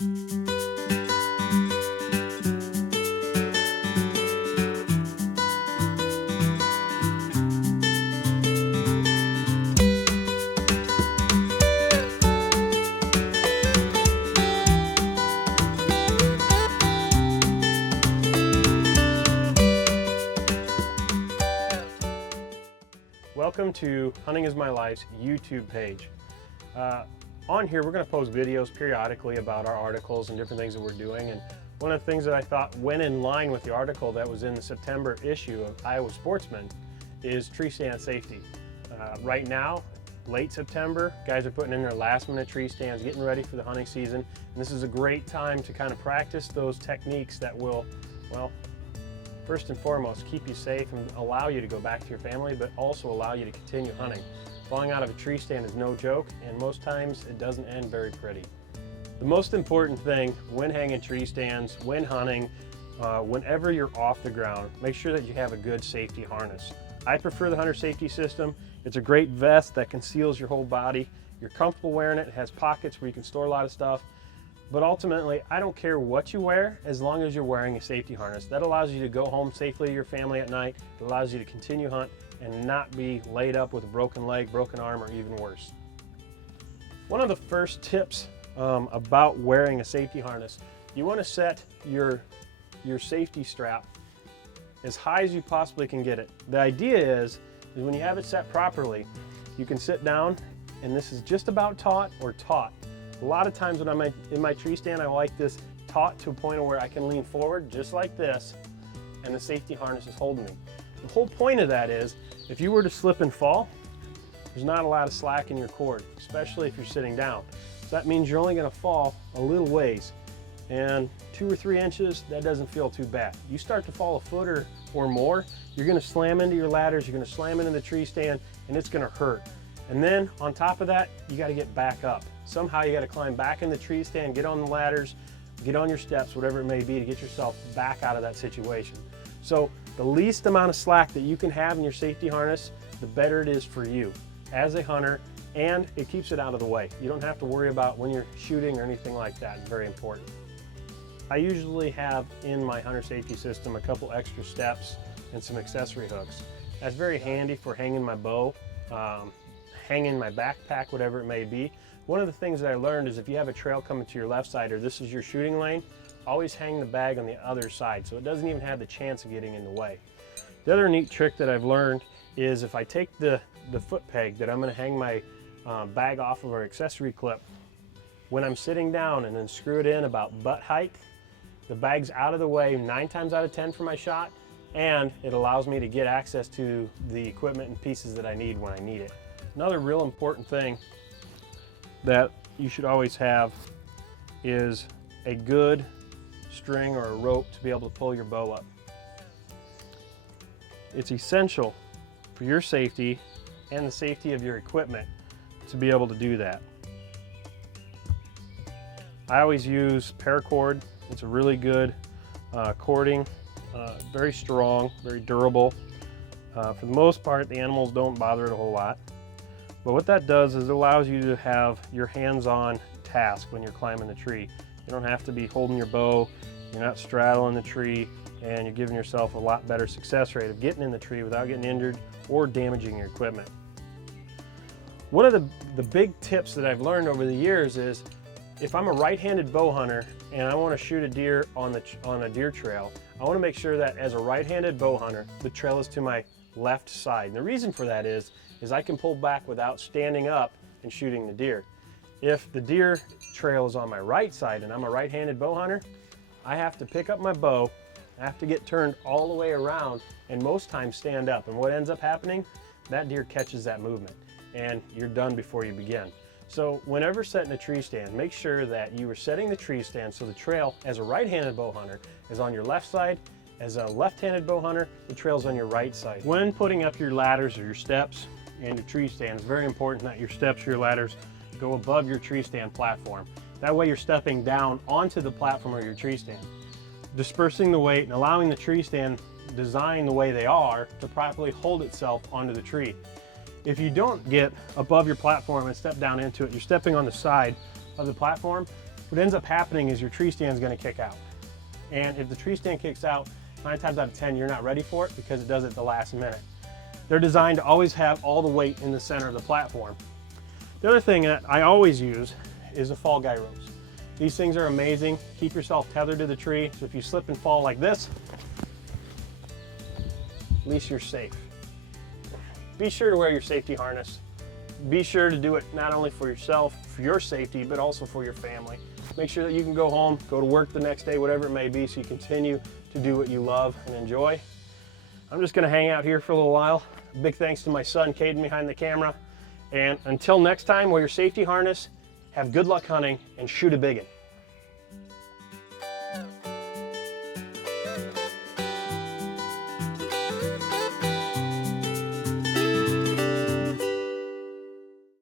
Welcome to Hunting is My Life's YouTube page. On here we're going to post videos periodically about our articles and different things that we're doing, and one of the things that I thought went in line with the article that was in the September issue of Iowa Sportsman is tree stand safety. Right now, late September, guys are putting in their last minute tree stands, getting ready for the hunting season, and this is a great time to kind of practice those techniques that will, well, first and foremost, keep you safe and allow you to go back to your family, but also allow you to continue hunting. Falling out of a tree stand is no joke, and most times it doesn't end very pretty. The most important thing when hanging tree stands, when hunting, whenever you're off the ground, make sure that you have a good safety harness. I prefer the Hunter Safety System. It's a great vest that conceals your whole body. You're comfortable wearing it. It has pockets where you can store a lot of stuff. But ultimately, I don't care what you wear as long as you're wearing a safety harness. That allows you to go home safely to your family at night. It allows you to continue hunt and not be laid up with a broken leg, broken arm, or even worse. One of the first tips about wearing a safety harness, you want to set your safety strap as high as you possibly can get it. The idea is when you have it set properly, you can sit down, and this is just about taut or taut. A lot of times when I'm in my tree stand, I like this taut to a point where I can lean forward just like this, and the safety harness is holding me. The whole point of that is, if you were to slip and fall, there's not a lot of slack in your cord, especially if you're sitting down. So that means you're only going to fall a little ways, and 2 or 3 inches, that doesn't feel too bad. You start to fall a foot or more, you're going to slam into your ladders, you're going to slam into the tree stand, and it's going to hurt. And then on top of that, you got to get back up. Somehow you got to climb back in the tree stand, get on the ladders, get on your steps, whatever it may be, to get yourself back out of that situation. So the least amount of slack that you can have in your safety harness, the better it is for you as a hunter, and it keeps it out of the way. You don't have to worry about when you're shooting or anything like that. It's very important. I usually have in my Hunter Safety System a couple extra steps and some accessory hooks. That's very handy for hanging my bow, hanging my backpack, whatever it may be. One of the things that I learned is if you have a trail coming to your left side, or this is your shooting lane, always hang the bag on the other side so it doesn't even have the chance of getting in the way. The other neat trick that I've learned is if I take the foot peg that I'm going to hang my bag off of, our accessory clip, when I'm sitting down and then screw it in about butt height, the bag's out of the way 9 times out of 10 for my shot, and it allows me to get access to the equipment and pieces that I need when I need it. Another real important thing that you should always have is a good string or a rope to be able to pull your bow up. It's essential for your safety and the safety of your equipment to be able to do that. I always use paracord. It's a really good cording, very strong, very durable. For the most part, the animals don't bother it a whole lot. But what that does is it allows you to have your hands-on task when you're climbing the tree. You don't have to be holding your bow, you're not straddling the tree, and you're giving yourself a lot better success rate of getting in the tree without getting injured or damaging your equipment. One of the big tips that I've learned over the years is if I'm a right-handed bow hunter and I want to shoot a deer on a deer trail, I want to make sure that as a right-handed bow hunter, the trail is to my left side. And the reason for that is I can pull back without standing up and shooting the deer. If the deer trail is on my right side and I'm a right-handed bow hunter, I have to pick up my bow, I have to get turned all the way around, and most times stand up. And what ends up happening, that deer catches that movement and you're done before you begin. So whenever setting a tree stand, make sure that you are setting the tree stand so the trail, as a right-handed bow hunter, is on your left side. As a left-handed bow hunter, the trail's on your right side. When putting up your ladders or your steps and your tree stand, it's very important that your steps or your ladders go above your tree stand platform. That way you're stepping down onto the platform of your tree stand, dispersing the weight and allowing the tree stand designed the way they are to properly hold itself onto the tree. If you don't get above your platform and step down into it, you're stepping on the side of the platform, what ends up happening is your tree stand is going to kick out. And if the tree stand kicks out, 9 times out of 10, you're not ready for it because it does it at the last minute. They're designed to always have all the weight in the center of the platform. The other thing that I always use is the fall guy ropes. These things are amazing. Keep yourself tethered to the tree, so if you slip and fall like this, at least you're safe. Be sure to wear your safety harness. Be sure to do it not only for yourself, for your safety, but also for your family. Make sure that you can go home, go to work the next day, whatever it may be, so you continue to do what you love and enjoy. I'm just gonna hang out here for a little while. Big thanks to my son, Caden, behind the camera. And until next time, wear your safety harness, have good luck hunting, and shoot a biggin.